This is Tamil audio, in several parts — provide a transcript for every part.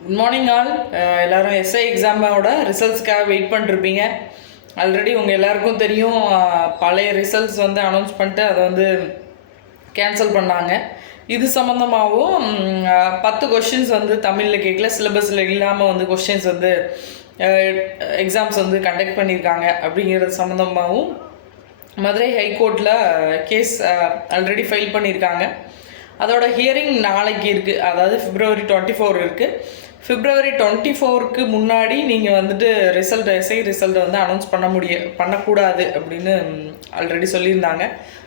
Good morning all. எல்லோரும் எஸ்ஐ எக்ஸாமோட ரிசல்ட்ஸ்க்காக வெயிட் பண்ணிருப்பீங்க. ஆல்ரெடி உங்கள் எல்லாருக்கும் தெரியும், பழைய ரிசல்ட்ஸ் வந்து அனௌன்ஸ் பண்ணிட்டு அதை வந்து கேன்சல் பண்ணாங்க. இது சம்மந்தமாகவும் 10 கொஷின்ஸ் வந்து தமிழில் கேட்கல, சிலபஸில் இல்லாமல் வந்து கொஷின்ஸ் வந்து எக்ஸாம்ஸ் வந்து கண்டக்ட் பண்ணியிருக்காங்க. அப்படிங்கிறது சம்மந்தமாகவும் மதுரை ஹைகோர்ட்டில் கேஸ் ஆல்ரெடி ஃபைல் பண்ணியிருக்காங்க. அதோட ஹியரிங் நாளைக்கு இருக்குது, அதாவது February 24 இருக்குது. February 24க்கு முன்னாடி நீங்கள் வந்துட்டு எஸ்ஐ ரிசல்ட்டை வந்து அனௌன்ஸ் பண்ணக்கூடாது அப்படின்னு ஆல்ரெடி சொல்லியிருந்தாங்க.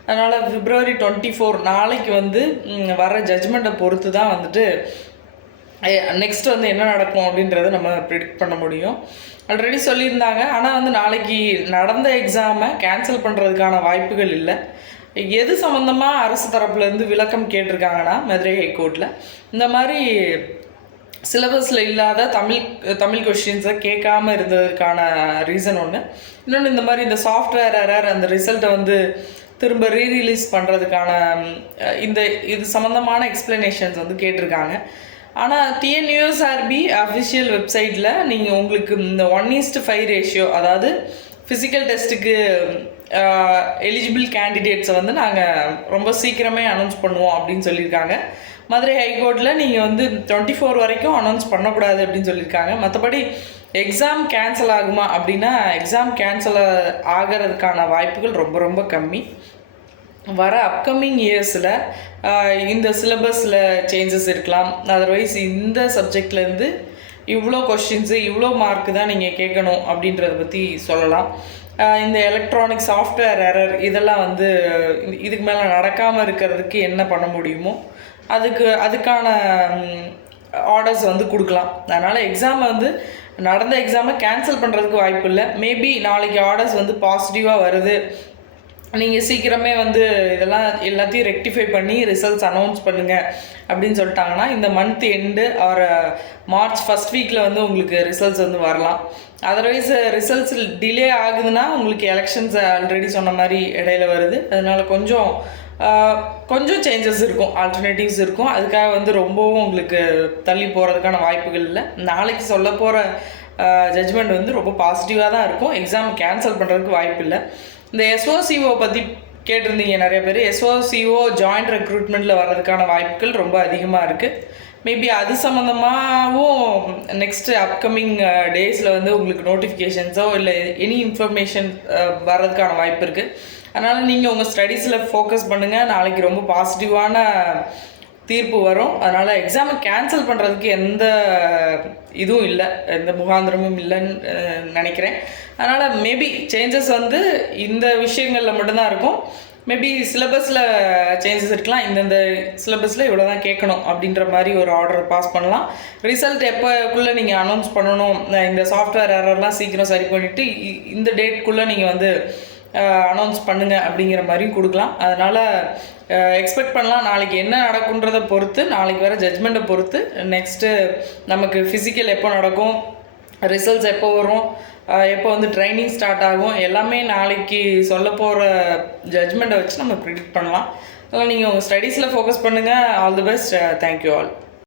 அதனால் February 24 நாளைக்கு வந்து வர ஜட்ஜ்மெண்ட்டை பொறுத்து தான் வந்துட்டு நெக்ஸ்ட் வந்து என்ன நடக்கும் அப்படின்றத நம்ம ப்ரிடிக்ட் பண்ண முடியும். ஆல்ரெடி சொல்லியிருந்தாங்க. ஆனால் வந்து நாளைக்கு நடந்த எக்ஸாமை கேன்சல் பண்ணுறதுக்கான வாய்ப்புகள் இல்லை. எது சம்மந்தமாக அரசு தரப்புலேருந்து விளக்கம் கேட்டிருக்காங்கன்னா, மதுரை ஹைகோர்ட்டில் இந்த மாதிரி சிலபஸில் இல்லாத தமிழ் கொஷின்ஸை கேட்காமல் இருந்ததுக்கான ரீசன் ஒன்று. இன்னொன்று, இந்த மாதிரி இந்த சாஃப்ட்வேர் எரர் அந்த ரிசல்ட்டை வந்து திரும்ப ரீரிலீஸ் பண்ணுறதுக்கான இது சம்மந்தமான எக்ஸ்ப்ளனேஷன்ஸ் வந்து கேட்டிருக்காங்க. ஆனால் டிஎன்யூஎஸ்ஆர்பி அஃபிஷியல் வெப்சைட்டில் நீங்கள் உங்களுக்கு இந்த 1:5 ரேஷியோ, அதாவது ஃபிசிக்கல் டெஸ்ட்டுக்கு எலிஜிபிள் கேண்டிடேட்ஸை வந்து நாங்கள் ரொம்ப சீக்கிரமே அனௌன்ஸ் பண்ணுவோம் அப்படின்னு சொல்லியிருக்காங்க. மதுரை ஹைகோர்ட்டில் நீங்கள் வந்து 24 வரைக்கும் அனௌன்ஸ் பண்ணக்கூடாது அப்படின்னு சொல்லியிருக்காங்க. மற்றபடி எக்ஸாம் கேன்சல் ஆகுமா அப்படின்னா, எக்ஸாம் கேன்சல் ஆகிறதுக்கான வாய்ப்புகள் ரொம்ப ரொம்ப கம்மி. வர அப்கமிங் இயர்ஸில் இந்த சிலபஸில் சேஞ்சஸ் இருக்கலாம். அதர்வைஸ் இந்த சப்ஜெக்ட்லேருந்து இவ்வளோ கொஷின்ஸு இவ்வளோ மார்க்கு தான் நீங்கள் கேட்கணும் அப்படின்றத பற்றி சொல்லலாம். இந்த எலக்ட்ரானிக் சாஃப்ட்வேர் எரர் இதெல்லாம் வந்து இதுக்கு மேலே நடக்காமல் இருக்கிறதுக்கு என்ன பண்ண முடியுமோ அதுக்கான ஆர்டர்ஸ் வந்து கொடுக்கலாம். அதனால் எக்ஸாமை வந்து நடந்த எக்ஸாமை கேன்சல் பண்ணுறதுக்கு வாய்ப்பு இல்லை. மேபி நாளைக்கு ஆர்டர்ஸ் வந்து பாசிட்டிவாக வருது, நீங்கள் சீக்கிரமே வந்து இதெல்லாம் எல்லாத்தையும் ரெக்டிஃபை பண்ணி ரிசல்ட்ஸ் அனௌன்ஸ் பண்ணுங்கள் அப்படின்னு சொல்லிட்டாங்கன்னா, இந்த month end are March first வீக்கில் வந்து உங்களுக்கு ரிசல்ட்ஸ் வந்து வரலாம். அதர்வைஸ் ரிசல்ட்ஸ் டிலே ஆகுதுன்னா உங்களுக்கு எலெக்ஷன்ஸ் ஆல்ரெடி சொன்ன மாதிரி இடையில வருது. அதனால் கொஞ்சம் சேஞ்சஸ் இருக்கும், ஆல்டர்னேட்டிவ்ஸ் இருக்கும். அதுக்காக வந்து ரொம்பவும் உங்களுக்கு தள்ளி போகிறதுக்கான வாய்ப்புகள் இல்லை. நாளைக்கு சொல்ல போகிற ஜட்ஜ்மெண்ட் வந்து ரொம்ப பாசிட்டிவாக தான் இருக்கும். எக்ஸாம் கேன்சல் பண்ணுறதுக்கு வாய்ப்பு இல்லை. இந்த எஸ்ஓசிஓ பற்றி கேட்டிருந்தீங்க நிறைய பேர். எஸ்ஓசிஓ ஜாயிண்ட் ரெக்ரூட்மெண்ட்டில் வர்றதுக்கான வாய்ப்புகள் ரொம்ப அதிகமாக இருக்குது. மேபி அது சம்மந்தமாகவும் நெக்ஸ்ட்டு அப்கமிங் டேஸில் வந்து உங்களுக்கு நோட்டிஃபிகேஷன்ஸோ இல்லை எனி இன்ஃபர்மேஷன் வர்றதுக்கான வாய்ப்பு இருக்குது. அதனால் நீங்கள் உங்கள் ஸ்டடீஸில் ஃபோக்கஸ் பண்ணுங்கள். நாளைக்கு ரொம்ப பாசிட்டிவான தீர்ப்பு வரும். அதனால் எக்ஸாமை கேன்சல் பண்ணுறதுக்கு எந்த இதுவும் இல்லை, எந்த முகாந்திரமும் இல்லைன்னு நினைக்கிறேன். அதனால் மேபி சேஞ்சஸ் வந்து இந்த விஷயங்களில் மட்டும்தான் இருக்கும். மேபி சிலபஸில் சேஞ்சஸ் இருக்கலாம். இந்தந்த சிலபஸில் இவ்வளோ தான் கேட்கணும் அப்படின்ற மாதிரி ஒரு ஆர்டர் பாஸ் பண்ணலாம். ரிசல்ட் எப்போக்குள்ளே நீங்கள் அனௌன்ஸ் பண்ணணும், இந்த சாஃப்ட்வேர் எரர்லாம் சீக்கிரம் சரி பண்ணிவிட்டு இந்த டேட்குள்ளே நீங்கள் வந்து அனௌன்ஸ் பண்ணுங்கள் அப்படிங்கிற மாதிரியும் கொடுக்கலாம். அதனால் எக்ஸ்பெக்ட் பண்ணலாம். நாளைக்கு என்ன நடக்குன்றதை பொறுத்து, நாளைக்கு வர ஜட்ஜ்மெண்ட்டை பொறுத்து நெக்ஸ்ட்டு நமக்கு ஃபிசிக்கல் எப்போ நடக்கும், ரிசல்ட்ஸ் எப்போ வரும், எப்போ வந்து ட்ரைனிங் ஸ்டார்ட் ஆகும், எல்லாமே நாளைக்கு சொல்ல போகிற ஜட்ஜ்மெண்ட்டை வச்சு நம்ம ப்ரிடிக்ட் பண்ணலாம். அதனால் நீங்கள் உங்கள் ஸ்டடீஸில் ஃபோக்கஸ் பண்ணுங்கள். All the best. Thank you all.